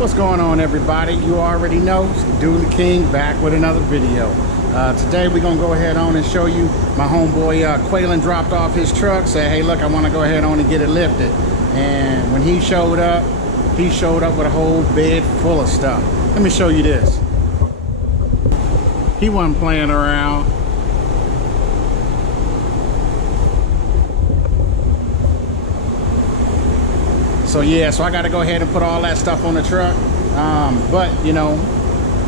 What's going on, everybody? You already know, it's Dooley King back with another video. Today we're gonna go ahead on and show you my homeboy Quaylen dropped off his truck, said hey look, I want to go ahead on and get it lifted. And when he showed up with a whole bed full of stuff. Let me show you this. He wasn't playing around. So yeah, so I got to go ahead and put all that stuff on the truck. But you know,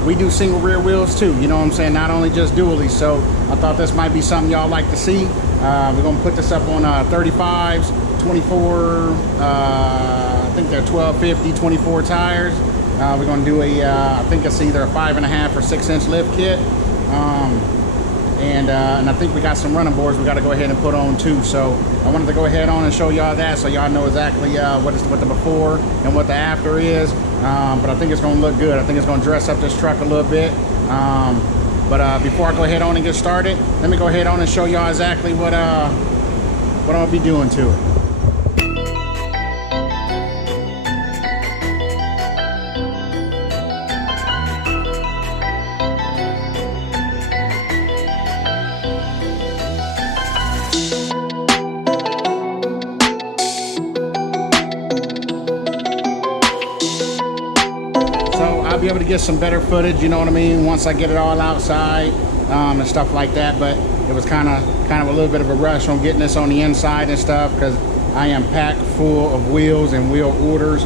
we do single rear wheels too, you know what I'm saying? Not only just dually. So I thought this might be something y'all like to see. We're gonna put this up on 35s, 24, I think they're 1250, 24 tires. We're gonna do a, I think it's either a 5.5 or 6 inch lift kit. And I think we got some running boards we got to go ahead and put on too. So I wanted to go ahead on and show y'all that, so y'all know exactly what the before and what the after is. But I think it's going to look good. I think it's going to dress up this truck a little bit. But before I go ahead on and get started, let me go ahead on and show y'all exactly what I'll be doing to it. I'll be able to get some better footage, you know what I mean, once I get it all outside and stuff like that. But it was kind of a little bit of a rush on getting this on the inside and stuff, because I am packed full of wheels and wheel orders.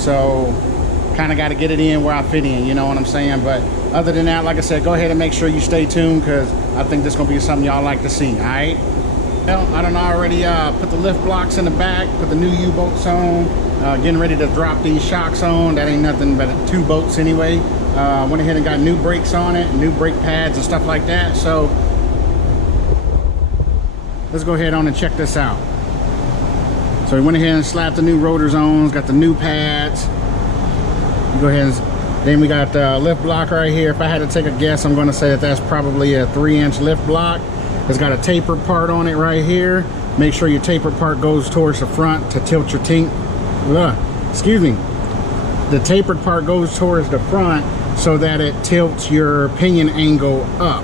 So kind of got to get it in where I fit in, you know what I'm saying. But other than that, like I said, go ahead and make sure you stay tuned, because I think this is going to be something y'all like to see. All right. Well, I done already put the lift blocks in the back, put the new U-bolts on, getting ready to drop these shocks on. That ain't nothing but 2 bolts anyway. Went ahead and got new brakes on it, new brake pads and stuff like that. So let's go ahead on and check this out. So we went ahead and slapped the new rotors on, got the new pads. Go ahead and then we got the lift block right here. If I had to take a guess, I'm going to say that that's probably a 3-inch lift block. It's got a tapered part on it right here. Make sure your tapered part goes towards the front to tilt your excuse me. The tapered part goes towards the front so that it tilts your pinion angle up.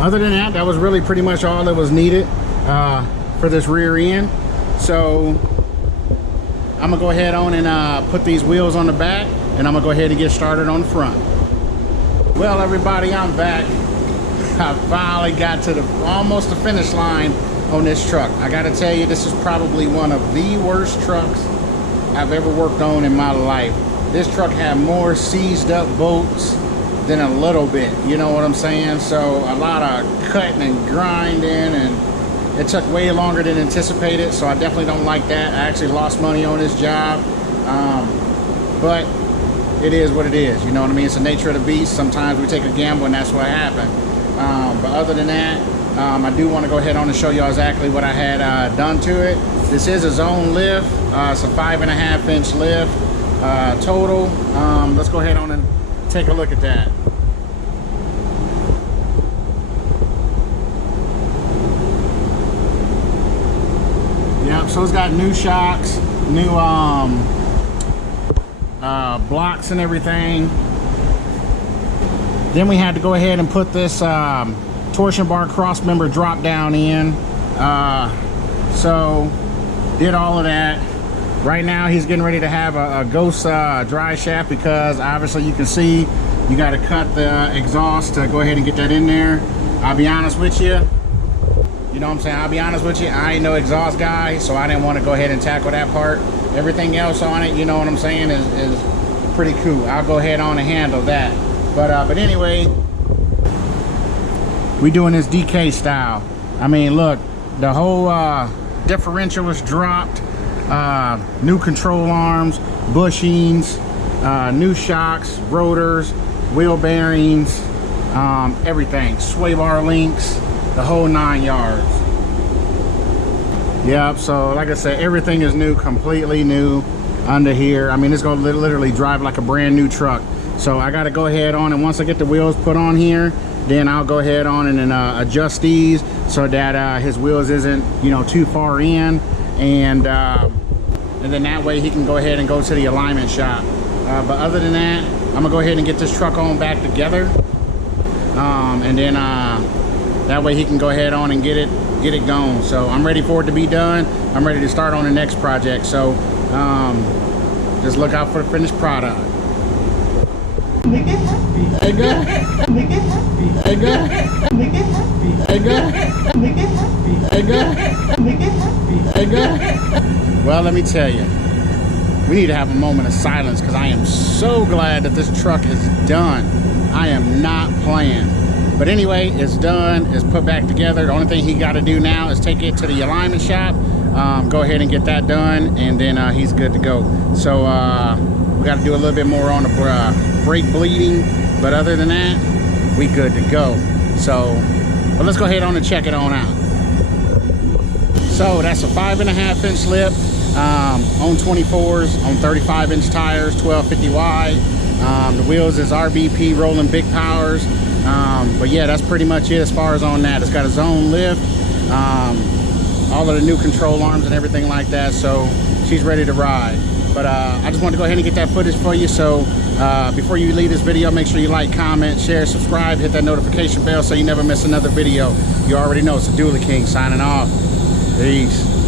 Other than that, that was really pretty much all that was needed for this rear end. So I'm gonna go ahead on and put these wheels on the back, and I'm gonna go ahead and get started on the front. Well, everybody, I'm back. I finally got to almost the finish line on this truck. I gotta tell you, this is probably one of the worst trucks I've ever worked on in my life. This truck had more seized up bolts than a little bit, you know what I'm saying? So a lot of cutting and grinding, and it took way longer than anticipated, so I definitely don't like that. I actually lost money on this job, but it is what it is, you know what I mean? It's the nature of the beast. Sometimes we take a gamble and that's what happened. But other than that, I do want to go ahead on and show y'all exactly what I had done to it. This is a zone lift. It's a 5.5 inch lift total. Let's go ahead on and take a look at that. Yep, so it's got new shocks, new blocks and everything. Then we had to go ahead and put this torsion bar cross member drop down in. So did all of that. Right now he's getting ready to have a ghost dry shaft, because obviously you can see you got to cut the exhaust to go ahead and get that in there. I'll be honest with you, you know what I'm saying, I'll be honest with you, I ain't no exhaust guy, so I didn't want to go ahead and tackle that part. Everything else on it, you know what I'm saying, is pretty cool. I'll go ahead on and handle that. But anyway, we doing this DK style. I mean, look, the whole differential was dropped, new control arms, bushings, new shocks, rotors, wheel bearings, everything, sway bar links, the whole 9 yards. Yep, so like I said, everything is new, completely new under here. I mean, it's gonna literally drive like a brand new truck. So I got to go ahead on, and once I get the wheels put on here, then I'll go ahead on and then adjust these so that his wheels isn't, you know, too far in. And and then that way he can go ahead and go to the alignment shop. But other than that, I'm gonna go ahead and get this truck on back together, and then that way he can go ahead on and get it going. So I'm ready for it to be done. I'm ready to start on the next project. So just look out for the finished product. Hey girl. Hey girl. Hey girl. Hey girl. Hey girl. Well, let me tell you, we need to have a moment of silence because I am so glad that this truck is done. I am not playing. But anyway, it's done. It's put back together. The only thing he got to do now is take it to the alignment shop. Go ahead and get that done, and then he's good to go. So we got to do a little bit more on the brake bleeding, but other than that, we good to go. So, but let's go ahead on and check it on out. So that's a 5.5 inch lip on 24s on 35 inch tires, 1250 wide. The wheels is RBP rolling big powers. But yeah, that's pretty much it as far as on that. It's got a zone lift, all of the new control arms and everything like that. So she's ready to ride. But I just wanted to go ahead and get that footage for you. So before you leave this video, make sure you like, comment, share, subscribe, hit that notification bell so you never miss another video. You already know it's the Dually King signing off. Peace.